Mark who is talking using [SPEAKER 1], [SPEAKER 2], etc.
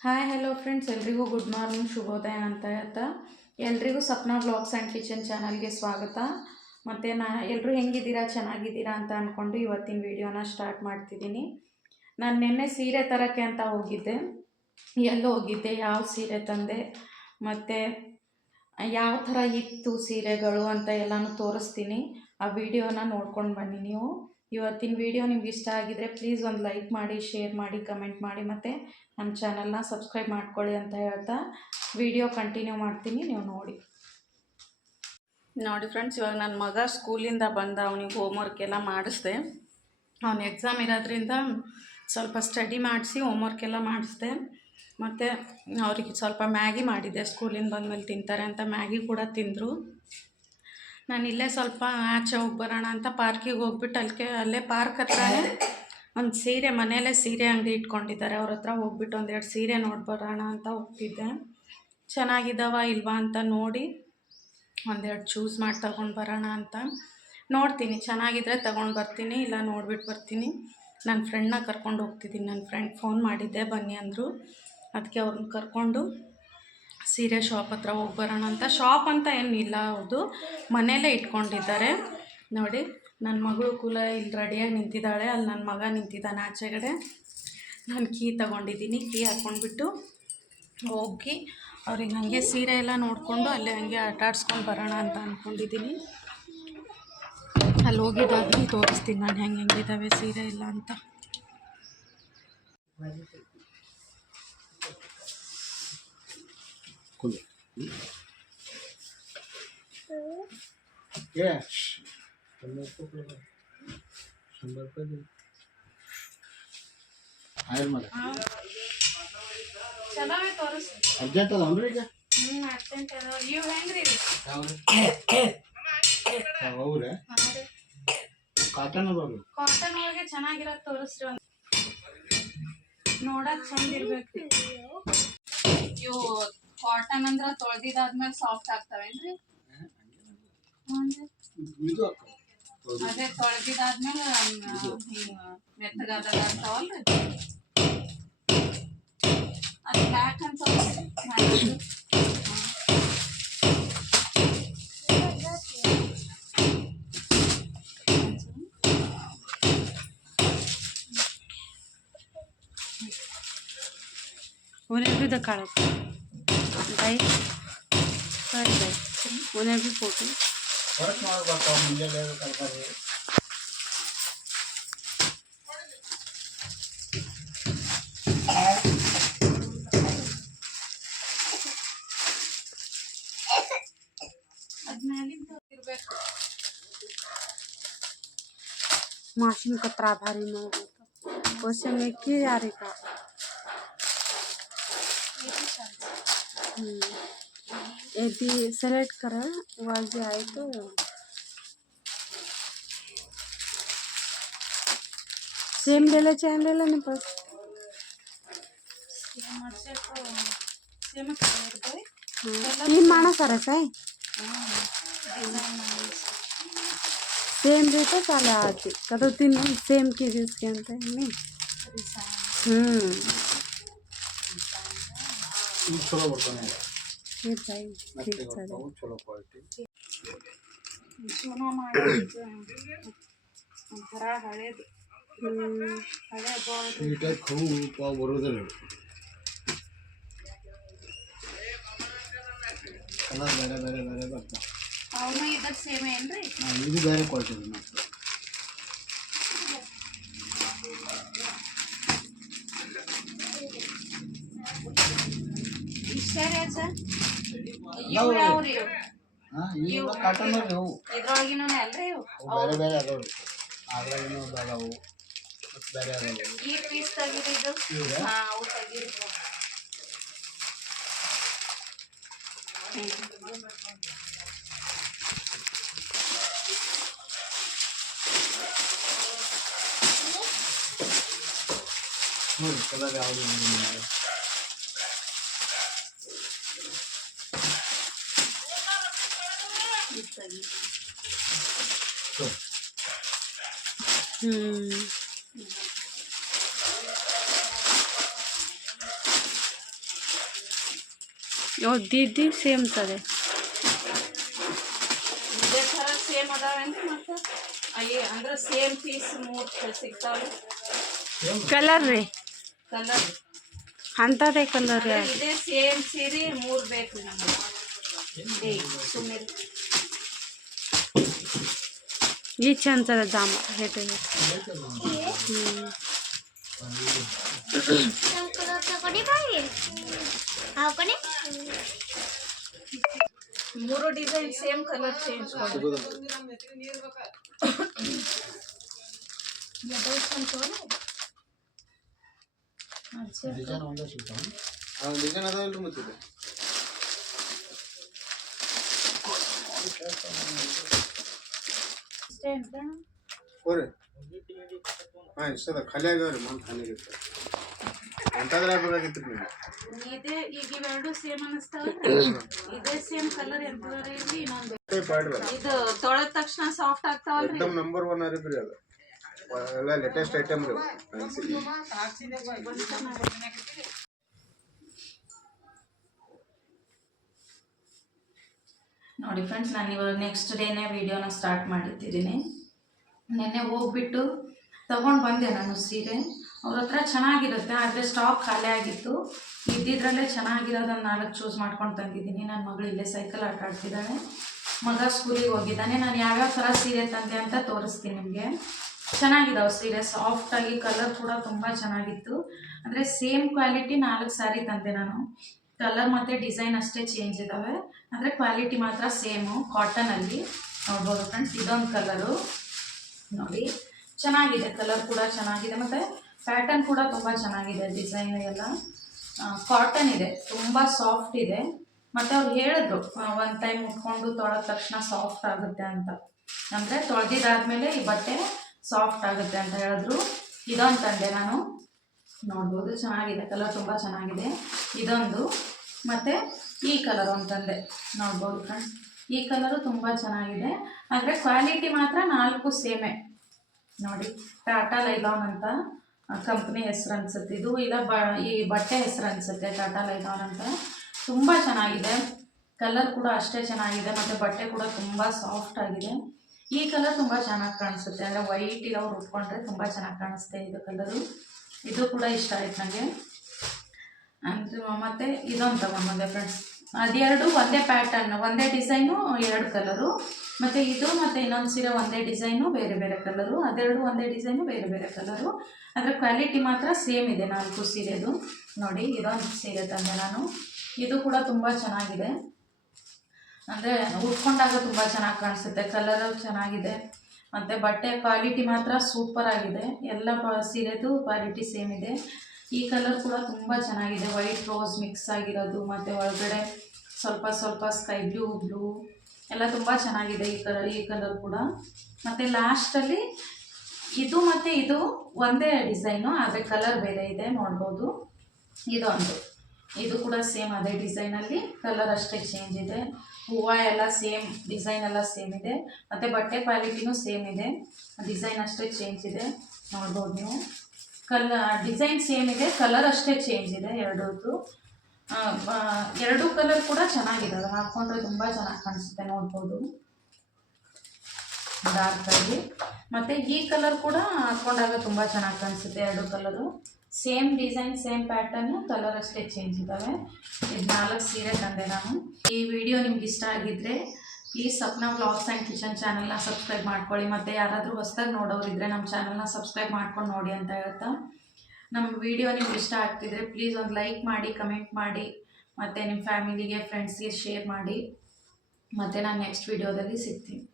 [SPEAKER 1] Hi hello friends ಎಲ್ರಿಗೂ good morning ಶುಭೋದಯ ಅಂತ ಹೇಳ್ತಾ. ಎಲ್ರಿಗೂ ಸಪ್ನಾ ಬ್ಲಾಗ್ಸ್ ಆ್ಯಂಡ್ ಕಿಚನ್ ಚಾನಲ್ಗೆ ಸ್ವಾಗತ. ಮತ್ತು ನಾ ಎಲ್ಲರೂ ಹೆಂಗಿದ್ದೀರಾ, ಚೆನ್ನಾಗಿದ್ದೀರಾ ಅಂತ ಅಂದ್ಕೊಂಡು ಇವತ್ತಿನ ವೀಡಿಯೋನ ಸ್ಟಾರ್ಟ್ ಮಾಡ್ತಿದ್ದೀನಿ. ನಾನು ನಿನ್ನೆ ಸೀರೆ ತರೋಕ್ಕೆ ಅಂತ ಹೋಗಿದ್ದೆ. ಎಲ್ಲೋ ಹೋಗಿದ್ದೆ, ಯಾವ ಸೀರೆ ತಂದೆ, ಮತ್ತು ಯಾವ ಥರ ಇತ್ತು ಸೀರೆಗಳು ಅಂತ ಎಲ್ಲನೂ ತೋರಿಸ್ತೀನಿ. ಆ ವಿಡಿಯೋನ ನೋಡ್ಕೊಂಡು ಬನ್ನಿ ನೀವು. ಇವತ್ತಿನ ವಿಡಿಯೋ ನಿಮ್ಗೆ ಇಷ್ಟ ಆಗಿದ್ರೆ ಪ್ಲೀಸ್ ಒಂದು ಲೈಕ್ ಮಾಡಿ ಶೇರ್ ಮಾಡಿ ಕಮೆಂಟ್ ಮಾಡಿ ಮತ್ತು ನಮ್ಮ ಚಾನಲ್ನ ಸಬ್ಸ್ಕ್ರೈಬ್ ಮಾಡ್ಕೊಳ್ಳಿ ಅಂತ ಹೇಳ್ತಾ ವಿಡಿಯೋ ಕಂಟಿನ್ಯೂ ಮಾಡ್ತೀನಿ. ನೀವು ನೋಡಿ. ನೋಡಿ ಫ್ರೆಂಡ್ಸ್ ಇವಾಗ ನನ್ನ ಮಗ ಸ್ಕೂಲಿಂದ ಬಂದ, ಅವನಿಗೆ ಹೋಮ್ವರ್ಕ್ ಎಲ್ಲ ಮಾಡಿಸ್ದೆ. ಅವನ ಎಕ್ಸಾಮ್ ಇರೋದ್ರಿಂದ ಸ್ವಲ್ಪ ಸ್ಟಡಿ ಮಾಡಿಸಿ ಹೋಮ್ವರ್ಕ್ ಎಲ್ಲ ಮಾಡಿಸ್ದೆ. ಮತ್ತು ಅವರಿಗೆ ಸ್ವಲ್ಪ ಮ್ಯಾಗಿ ಮಾಡಿದ್ದೆ ಸ್ಕೂಲಿಂದ ಬಂದಮೇಲೆ ತಿಂತಾರೆ ಅಂತ ಮ್ಯಾಗಿ ಕೂಡ ತಿಂದರು. ನಾನು ಇಲ್ಲೇ ಸ್ವಲ್ಪ ಆಚೆ ಹೋಗಿ ಬರೋಣ ಅಂತ ಪಾರ್ಕಿಗೆ ಹೋಗ್ಬಿಟ್ಟು ಅಲ್ಲಿಗೆ ಅಲ್ಲೇ ಪಾರ್ಕ್ ಹತ್ರನೇ ಒಂದು ಸೀರೆ, ಮನೆಯಲ್ಲೇ ಸೀರೆ ಅಂಗಡಿ ಇಟ್ಕೊಂಡಿದ್ದಾರೆ ಅವ್ರ ಹತ್ರ ಹೋಗ್ಬಿಟ್ಟು ಒಂದೆರಡು ಸೀರೆ ನೋಡಿ ಬರೋಣ ಅಂತ ಹೋಗ್ತಿದ್ದೆ. ಚೆನ್ನಾಗಿದ್ದಾವ ಇಲ್ವಾ ಅಂತ ನೋಡಿ ಒಂದೆರಡು ಚೂಸ್ ಮಾಡಿ ತಗೊಂಡು ಬರೋಣ ಅಂತ ನೋಡ್ತೀನಿ. ಚೆನ್ನಾಗಿದ್ರೆ ತಗೊಂಡು ಬರ್ತೀನಿ, ಇಲ್ಲ ನೋಡ್ಬಿಟ್ಟು ಬರ್ತೀನಿ. ನನ್ನ ಫ್ರೆಂಡ್ನ ಕರ್ಕೊಂಡು ಹೋಗ್ತಿದ್ದೀನಿ ನನ್ನ ಫ್ರೆಂಡ್ ಫೋನ್ ಮಾಡಿದ್ದೆ, ಬನ್ನಿ ಅಂದರು. ಅದಕ್ಕೆ ಅವ್ರನ್ನ ಕರ್ಕೊಂಡು ಸೀರೆ ಶಾಪ್ ಹತ್ರ ಹೋಗಿ ಬರೋಣ ಅಂತ. ಶಾಪ್ ಅಂತ ಏನಿಲ್ಲ ಹೌದು ಮನೆಯಲ್ಲೇ ಇಟ್ಕೊಂಡಿದ್ದಾರೆ. ನೋಡಿ ನನ್ನ ಮಗಳು ಕೂಲ ಇಲ್ಲಿ ರೆಡಿಯಾಗಿ ನಿಂತಿದ್ದಾಳೆ. ಅಲ್ಲಿ ನನ್ನ ಮಗ ನಿಂತಿದ್ದಾನೆ ಆಚೆಗಡೆ. ನಾನು ಕೀ ತಗೊಂಡಿದ್ದೀನಿ. ಕೀ ಹಾಕ್ಕೊಂಡ್ಬಿಟ್ಟು ಹೋಗಿ ಅವ್ರಿಗೆ ಹಾಗೆ ಸೀರೆ ಎಲ್ಲ ನೋಡಿಕೊಂಡು ಅಲ್ಲೇ ಹಂಗೆ ಆಟಾಡ್ಸ್ಕೊಂಡು ಬರೋಣ ಅಂತ ಅಂದ್ಕೊಂಡಿದ್ದೀನಿ ಅಲ್ಲಿ ಹೋಗಿದ್ದಾಗ ತೋರಿಸ್ತೀನಿ ನಾನು ಹೆಂಗೆ ಹೆಂಗಿದ್ದಾವೆ ಸೀರೆ ಇಲ್ಲ ಅಂತ.
[SPEAKER 2] क्या शंभर रुपये शंभर रुपये दे आहे मला
[SPEAKER 1] ಚೆನ್ನಾಗಿ ತೋರಿಸ್
[SPEAKER 2] ಅರ್ಜೆಂಟ್ ಅದ ಅಂದ್ರೆ ಈಗ
[SPEAKER 1] ಹ್ಞೂ ಅರ್ಜೆಂಟ್ ಇವು ಹೆಂಗ್ರಿ
[SPEAKER 2] ಅವ್ರೆ ಕಾಟನ್ ಅದಾವ್ರಿ
[SPEAKER 1] ಕಾಟನ್ ಒಳಗೆ ಚೆನ್ನಾಗಿರೋದು ತೋರಿಸ್ರಿ ಒಂದು ನೋಡಕ್ ಚಂದ ಇರ್ಬೇಕು ಇವು ಕಾಟನ್ ಅಂದ್ರ ತೊಳ್ದಿದಾದ್ಮೇಲೆ ಸಾಫ್ಟ್ ಆಗ್ತಾವೇನ್ರಿ ಹ್ಞೂನ್ರಿ.
[SPEAKER 2] ಇದು ಅಕ್ಕ ಹೌದು.
[SPEAKER 1] ಅದೇ ತೊಳ್ದಿದಾದ್ಮೇಲೆ ಹಿಂಗ ಮೆತ್ತಗಾದ ಅಂತಾವಲ್ರಿ ಅದು ಬ್ಲ್ಯಾಕ್ ಅಂತ ತೋರಿಸ್ರಿ. ಮಾಡಿದ್ದು.
[SPEAKER 3] उन्हें भी दिखा रखो भाई सॉरी भाई उन्हें भी फोटो
[SPEAKER 2] ಹೊರಗೆ ಮಾಡಿ ಬರ್ತಾವ ಮುಂಜಾನೆ ತರಕಾರಿ
[SPEAKER 1] ಅದ್ ಮ್ಯಾಲಿಂದ ಇರ್ಬೇಕು
[SPEAKER 3] माशिन कतरा भारी न हो वैसे में की जा रही का ಇದು ಸೆಲೆಕ್ಟ್ ಕರ ವಾಜಿ
[SPEAKER 1] ಆಯಿತು ಸೇಮ್ ಬೆಲೆ
[SPEAKER 3] ಚೇಮ್ ಬೆಲೆ ನಿಮ್ಮ ನಿಮ್ಮ ಮಾಡ ಸರ ಸಾಯ್ సేమ్ రేట్ చాలా అది కదా తిని సేమ్ కేజీస్కి ఎంత
[SPEAKER 2] అన్నీ ಚಲೋ ಬರ್ತಾನೆ
[SPEAKER 3] ये भाई
[SPEAKER 2] ಮತ್ತೆ
[SPEAKER 3] ठीक है
[SPEAKER 2] ಬರ್ತಾವು ಚಲೋ ಕ್ವಾಲಿಟಿ
[SPEAKER 1] ಜೀವನ ಮಾಡಿದ್ದು ಒಂಥರ ಹಳೇದು
[SPEAKER 3] हम्म
[SPEAKER 1] ಹಳೆ ಬಾಳ್
[SPEAKER 2] ನೀಟಾಗಿ ಕವು ಪಾವು ಬರೋದಿಲ್ಲ ಕಲರ್ ಬೇರೆ ಬೇರೆ ಬೇರೆ ಬರ್ತಾವ
[SPEAKER 1] ಅವನು ಇದ್ರ ಸೇಮ್ ಏನ್ರಿ
[SPEAKER 2] ಹಾ, ಇದು ಬೇರೆ ಕ್ವಾಲಿಟಿ ಇದೆ ಮತ್ತೆ
[SPEAKER 1] ಇಷ್ಟೇ ರೇಟ್ ಇವು ಇವು?
[SPEAKER 2] ಇವು ಕಾಟನ್ ಅವು
[SPEAKER 1] ಇದ್ರೊಳಗಿನೂ ಅಲ್ರಿ ಇವು?
[SPEAKER 2] ಅವು ಬೇರೆ ಬೇರೆ ಅದಾವ್ರಿ. ಅದ್ರಾಗಿನೂ ಅದಾವು. ಮತ್ತು ಬೇರೆ ಅದಾವು.
[SPEAKER 1] ಈ ಪೀಸ್ ತೆಗೀರಿ ಇದು? ಹಾ ಅವು ತೆಗೀರಿ.
[SPEAKER 2] ನೋಡಿ ಕಲರ್ ಯಾವುದು
[SPEAKER 1] ಅದಾವೇನ್ರಿ ಮತ್ತೆ ಅಯ್ಯ ಅಂದ್ರೆ ಸೇಮ್ ಪೀಸ್ ಮೂರು ಸಿಗ್ತಾವೆ
[SPEAKER 3] ಕಲರ್ ರೀ
[SPEAKER 1] ಕಲರ್
[SPEAKER 3] ಅಂಥದ್ದೇ ಕಲರ್ ರೀ
[SPEAKER 1] ಇದೇ ಸೇಮ್ ಸೀರೆ ಮೂರು ಬೇಕು ನಮಗೆ ಏಯ್ ಸುಮ್ಮನೆ
[SPEAKER 3] ಈ ಚಂದ ತದ ಜಾಮ ರೇಟ್ ಹ್ಞೂ
[SPEAKER 1] ಮೂರು ಡಿಸೈನ್ ಸೇಮ್ ಕಲರ್ ಚೇಂಜ್ ಮಾಡಿ
[SPEAKER 2] ಡಿಸೈನ್ ಒಂದೇ ಸಿಗ್ತಾವೆ ಆ ಡಿಸೈನ್ ಅದಾವ ಇಲ್ರಿ ಮತ್ತೆ ಇದು ಹೋರಿ ಹಾಂ ಇಷ್ಟದ ಖಾಲಿ ಆಗ್ಯಾವ್ರಿ ಮನ್ ಖಾಲಿ ಆಗೈತೆ ಎಂತಾದ್ರೆ ಬೇಕಾಗಿತ್ತು ನಿಮ್ಗೆ.
[SPEAKER 1] ಇದೇ ಈಗ ಇವೆರಡು ಸೇಮ್ ಅನಿಸ್ತಾವ. ಇದೇ ಸೇಮ್ ಕಲರ್ ಎಂತದಾರ ಇಲ್ಲಿ ಇನ್ನೊಂದು ಇದು. ತೊಳೆದ ತಕ್ಷಣ ಸಾಫ್ಟ್ ಆಗ್ತಾವಲ್ರಿ?
[SPEAKER 2] ಎಕ್ದಮ್ ನಂಬರ್ ಒನ್ ಅರಿಬ್ರಿ ಅದು. ಎಲ್ಲ ಲೇಟೆಸ್ಟ್ ಐಟಮ್ ರೀ
[SPEAKER 1] ನೋಡಿ ಫ್ರೆಂಡ್ಸ್ ನಾನು ಇವಾಗ ನೆಕ್ಸ್ಟ್ ಡೇನೇ ವಿಡಿಯೋನ ಸ್ಟಾರ್ಟ್ ಮಾಡಿಟ್ಟಿದ್ದೀನಿ. ನೆನ್ನೆ ಹೋಗ್ಬಿಟ್ಟು ತಗೊಂಡು ಬಂದೆ ನಾನು ಸೀರೆ. ಅವ್ರ ಹತ್ರ ಚೆನ್ನಾಗಿರುತ್ತೆ, ಆದರೆ ಸ್ಟಾಕ್ ಖಾಲಿ ಆಗಿತ್ತು. ಇದ್ದಿದ್ರಲ್ಲೇ ಚೆನ್ನಾಗಿರೋದನ್ನು ನಾಲ್ಕು ಚೂಸ್ ಮಾಡ್ಕೊಂಡು ತಂದಿದ್ದೀನಿ. ನನ್ನ ಮಗಳು ಇಲ್ಲೇ ಸೈಕಲ್ ಆಟ ಆಡ್ತಿದ್ದಾಳೆ. ಮಗ ಸ್ಕೂಲಿಗೆ ಹೋಗಿದ್ದಾನೆ. ನಾನು ಯಾವ್ಯಾವ ಥರ ಸೀರೆ ತಂದೆ ಅಂತ ತೋರಿಸ್ತೀನಿ ನಿಮಗೆ. ಚೆನ್ನಾಗಿದ್ದಾವೆ ಸೀರೆ ಸಾಫ್ಟಾಗಿ ಕಲರ್ ಕೂಡ ತುಂಬ ಚೆನ್ನಾಗಿತ್ತು. ಅಂದರೆ ಸೇಮ್ ಕ್ವಾಲಿಟಿ ನಾಲ್ಕು ಸ್ಯಾರಿ ತಂದೆ ನಾನು. ಕಲರ್ ಮತ್ತು ಡಿಸೈನ್ ಅಷ್ಟೇ ಚೇಂಜ್ ಇದ್ದಾವೆ ಅಂದರೆ ಕ್ವಾಲಿಟಿ ಮಾತ್ರ ಸೇಮು ಕಾಟನಲ್ಲಿ ನೋಡ್ಬೋದು ಫ್ರೆಂಡ್ಸ್ ಇದೊಂದು ಕಲರು ನೋಡಿ, ಚೆನ್ನಾಗಿದೆ ಕಲರ್ ಕೂಡ ಚೆನ್ನಾಗಿದೆ. ಮತ್ತು ಪ್ಯಾಟರ್ನ್ ಕೂಡ ತುಂಬ ಚೆನ್ನಾಗಿದೆ ಡಿಸೈನ್ ಎಲ್ಲ. ಕಾಟನ್ ಇದೆ, ತುಂಬ ಸಾಫ್ಟ್ ಇದೆ. ಮತ್ತು ಅವ್ರು ಹೇಳಿದ್ರು ಒಂದು ಟೈಮ್ ಉಟ್ಕೊಂಡು ತೊಳೆದ ತಕ್ಷಣ ಸಾಫ್ಟ್ ಆಗುತ್ತೆ ಅಂತ. ಅಂದರೆ ತೊಳೆದಿದಾದ್ಮೇಲೆ ಈ ಬಟ್ಟೆ ಸಾಫ್ಟ್ ಆಗುತ್ತೆ ಅಂತ ಹೇಳಿದ್ರು. ಇದೊಂದು ತಂದೆ ನಾನು. ನೋಡ್ಬೋದು, ಚೆನ್ನಾಗಿದೆ ಕಲರ್ ತುಂಬ ಚೆನ್ನಾಗಿದೆ. ಇದೊಂದು. ಮತ್ತು ಈ ಕಲರ್ ಅಂತಂದೆ. ತಂದೆ ನೋಡ್ಬೋದು ಫ್ರೆಂಡ್ಸ್ ಈ ಕಲರು ತುಂಬ ಚೆನ್ನಾಗಿದೆ. ಆದರೆ ಕ್ವಾಲಿಟಿ ಮಾತ್ರ ನಾಲ್ಕು ಸೇಮೆ. ನೋಡಿ ಟಾಟಾ ಲೈಲಾನ್ ಅಂತ ಕಂಪ್ನಿ ಹೆಸರು ಅನ್ಸುತ್ತೆ. ಇದು ಇಲ್ಲ, ಬ, ಈ ಬಟ್ಟೆ ಹೆಸರು ಅನ್ಸುತ್ತೆ ಟಾಟಾ ಲೈಲಾನ್ ಅಂತ. ತುಂಬ ಚೆನ್ನಾಗಿದೆ. ಕಲರ್ ಕೂಡ ಅಷ್ಟೇ ಚೆನ್ನಾಗಿದೆ, ಮತ್ತು ಬಟ್ಟೆ ಕೂಡ ತುಂಬ ಸಾಫ್ಟ್ ಆಗಿದೆ. ಈ ಕಲರ್ ತುಂಬ ಚೆನ್ನಾಗಿ ಕಾಣಿಸುತ್ತೆ. ಅಂದರೆ ವೈಟ್ ಅವ್ರು ಉಟ್ಕೊಂಡ್ರೆ ತುಂಬ ಚೆನ್ನಾಗಿ ಕಾಣಿಸುತ್ತೆ ಇದು ಕಲರು ಇದು ಕೂಡ ಇಷ್ಟ ಆಯ್ತು ನನಗೆ ಅಂತ ಮತ್ತು ಇದೊಂದು ತಗೊಂಡ್ಬಂದೆ ಫ್ರೆಂಡ್ಸ್ ಅದೆರಡು ಒಂದೇ ಪ್ಯಾಟರ್ನ್ ಒಂದೇ ಡಿಸೈನು ಎರಡು ಕಲರು ಮತ್ತು ಇದು ಮತ್ತು ಇನ್ನೊಂದು ಸೀರೆ ಒಂದೇ ಡಿಸೈನು ಬೇರೆ ಬೇರೆ ಕಲರು ಅದೆರಡು ಒಂದೇ ಡಿಸೈನು ಬೇರೆ ಬೇರೆ ಕಲರು ಅದರ ಕ್ವಾಲಿಟಿ ಮಾತ್ರ ಸೇಮ್ ಇದೆ ನಾಲ್ಕು ಸೀರೆದು. ನೋಡಿ, ಇದೊಂದು ಸೀರೆ ತಂದೆ ನಾನು. ಇದು ಕೂಡ ತುಂಬ ಚೆನ್ನಾಗಿದೆ. ಅಂದರೆ ಉಟ್ಕೊಂಡಾಗ ತುಂಬ ಚೆನ್ನಾಗಿ ಕಾಣಿಸುತ್ತೆ ಕಲರು ಚೆನ್ನಾಗಿದೆ. ಮತ್ತು ಬಟ್ಟೆ ಕ್ವಾಲಿಟಿ ಮಾತ್ರ ಸೂಪರ್ ಆಗಿದೆ. ಎಲ್ಲ ಸೀರೆದು ಕ್ವಾಲಿಟಿ ಸೇಮ್ ಇದೆ. ಈ ಕಲರ್ ಕೂಡ ತುಂಬ ಚೆನ್ನಾಗಿದೆ. ವೈಟ್ ರೋಸ್ ಮಿಕ್ಸ್ ಆಗಿರೋದು, ಮತ್ತು ಒಳಗಡೆ ಸ್ವಲ್ಪ ಸ್ವಲ್ಪ ಸ್ಕೈ ಬ್ಲೂ ಬ್ಲೂ ಎಲ್ಲ ತುಂಬ ಚೆನ್ನಾಗಿದೆ ಈ ಕಲರ್ ಈ ಕಲರ್ ಕೂಡ. ಮತ್ತು ಲಾಸ್ಟಲ್ಲಿ ಇದು ಮತ್ತು ಇದು ಒಂದೇ ಡಿಸೈನು ಆದರೆ ಕಲರ್ ಬೇರೆ ಇದೆ ನೋಡ್ಬೋದು. ಇದೊಂದು ಇದು ಕೂಡ ಸೇಮ್ ಅದೇ ಡಿಸೈನಲ್ಲಿ ಕಲರ್ ಅಷ್ಟೇ ಚೇಂಜ್ ಇದೆ. ಹೂವು ಎಲ್ಲ ಸೇಮ್ ಡಿಸೈನ್ ಎಲ್ಲ ಸೇಮ್ ಇದೆ. ಮತ್ತು ಬಟ್ಟೆ ಕ್ವಾಲಿಟಿನೂ ಸೇಮ್ ಇದೆ. ಡಿಸೈನ್ ಅಷ್ಟೇ ಚೇಂಜ್ ಇದೆ. ನೋಡ್ಬೋದು ನೀವು. ಕಲ ಡಿಸೈನ್ ಸೇಮ್ ಇದೆ ಕಲರ್ ಅಷ್ಟೇ ಚೇಂಜ್ ಇದೆ ಎರಡೂದು. ಎರಡೂ ಕಲರ್ ಕೂಡ ಚೆನ್ನಾಗಿದ್ದಾವೆ ಹಾಕ್ಕೊಂಡ್ರೆ ತುಂಬ ಚೆನ್ನಾಗಿ ಕಾಣಿಸುತ್ತೆ, ನೋಡ್ಬೋದು. ಡಾರ್ಕಲ್ಲಿ ಮತ್ತು ಈ ಕಲರ್ ಕೂಡ ಹಾಕ್ಕೊಂಡಾಗ ತುಂಬ ಚೆನ್ನಾಗಿ ಕಾಣಿಸುತ್ತೆ ಎರಡು colour. Same design, same pattern colour ಅಷ್ಟೇ ಚೇಂಜ್ ಇದ್ದಾವೆ ಇದು ನಾಲ್ಕು ಸೀರೆ ತಂದೆ ನಾನು. ಈ ವಿಡಿಯೋ ನಿಮ್ಗೆ ಇಷ್ಟ ಆಗಿದ್ದರೆ please Sapna vlogs and kitchen ಚಾನಲ್ನ ಸಬ್ಸ್ಕ್ರೈಬ್ ಮಾಡ್ಕೊಳ್ಳಿ. ಮತ್ತು ಯಾರಾದರೂ ಹೊಸ್ದಾಗಿ ನೋಡೋರಿದ್ದರೆ ನಮ್ಮ ಚಾನಲ್ನ ಸಬ್ಸ್ಕ್ರೈಬ್ ಮಾಡ್ಕೊಂಡು ನೋಡಿ ಅಂತ ಹೇಳ್ತಾ. ನಮ್ಮ ವಿಡಿಯೋ ನಿಮ್ಗೆ ಇಷ್ಟ ಆಗ್ತಿದ್ರೆ ಪ್ಲೀಸ್ ಒಂದು ಲೈಕ್ ಮಾಡಿ ಕಮೆಂಟ್ ಮಾಡಿ, ಮತ್ತು ನಿಮ್ಮ ಫ್ಯಾಮಿಲಿಗೆ ಫ್ರೆಂಡ್ಸ್ಗೆ ಶೇರ್ ಮಾಡಿ. ಮತ್ತು ನಾನು ನೆಕ್ಸ್ಟ್ ವಿಡಿಯೋದಲ್ಲಿ ಸಿಗ್ತೀನಿ.